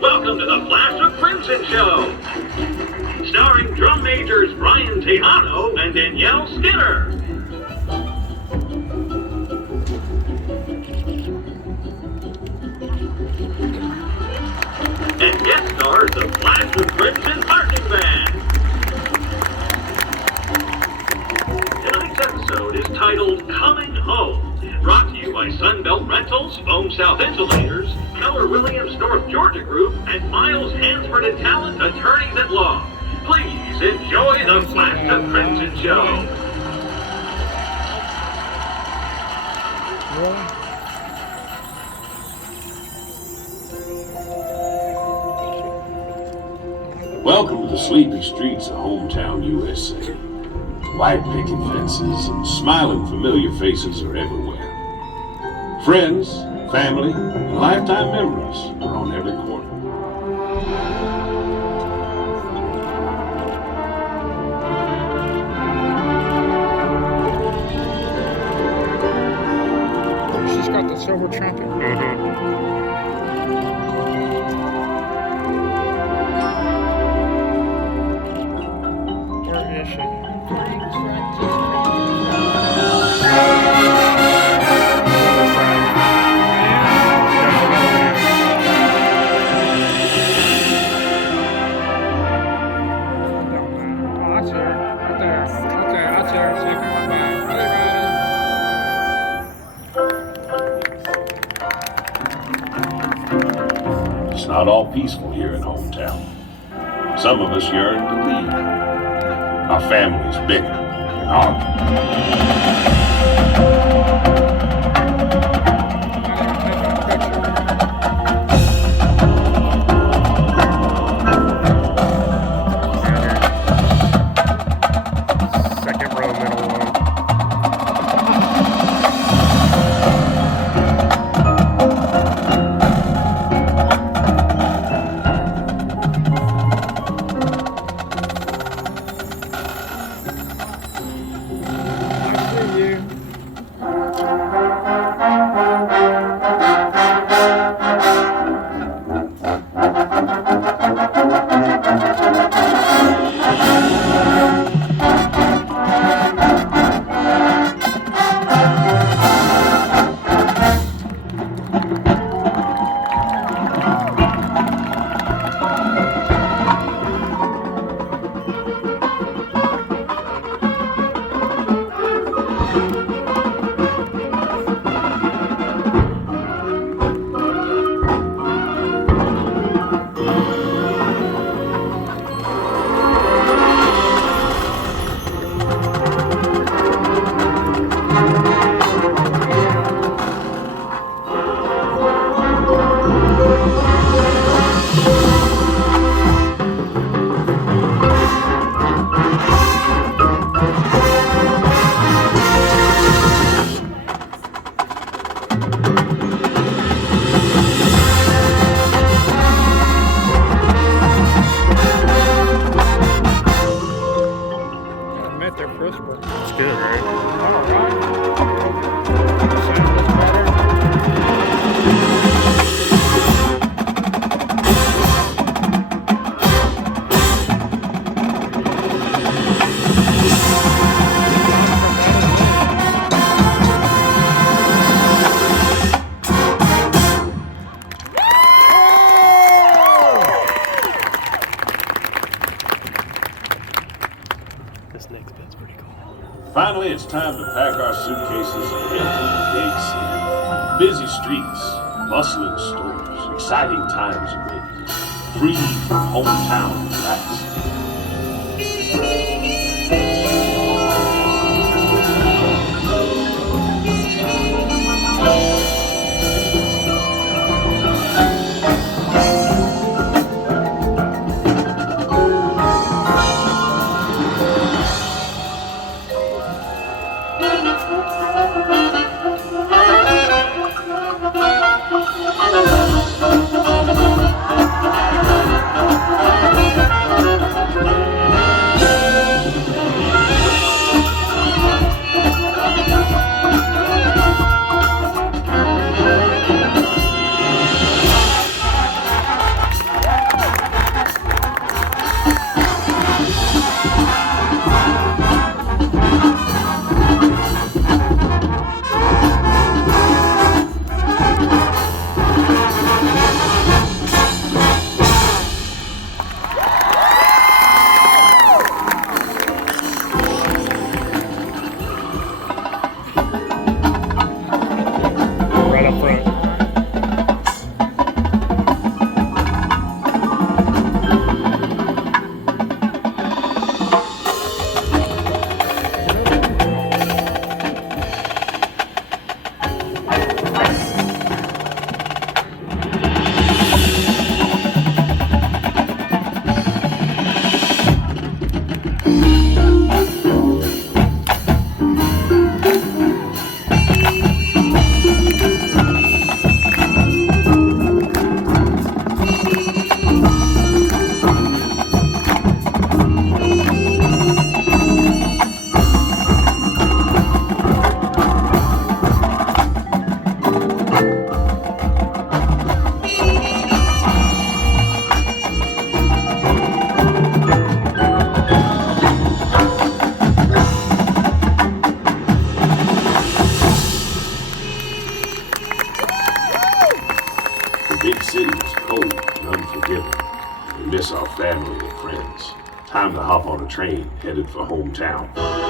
Welcome to the Flash of Crimson Show, starring drum majors Brian Tejano and Danielle Skinner. And guest stars the Flash of Crimson Marching Band. Tonight's episode is titled Coming Home. Brought to you by Sunbelt Rentals, Foam South Insulators, Keller Williams North Georgia Group, and Miles Hansford and Talent Attorneys at Law. Please enjoy the Flash of Crimson Show. Welcome to the sleepy streets of hometown USA. White picket fences and smiling familiar faces are everywhere. Friends, family, and lifetime memories are on every corner. She's got the silver trumpet. Where is she? It's not all peaceful here in hometown. Some of us yearn to leave. Our families bicker and argue. Second row, middle one. It's good, right? This next bit's pretty cool. Finally, it's time to pack our suitcases and head to the big city. Busy streets, bustling stores, exciting times await. Free from hometown at last. big city is cold and unforgiving. We miss our family and friends. Time to hop on a train headed for hometown.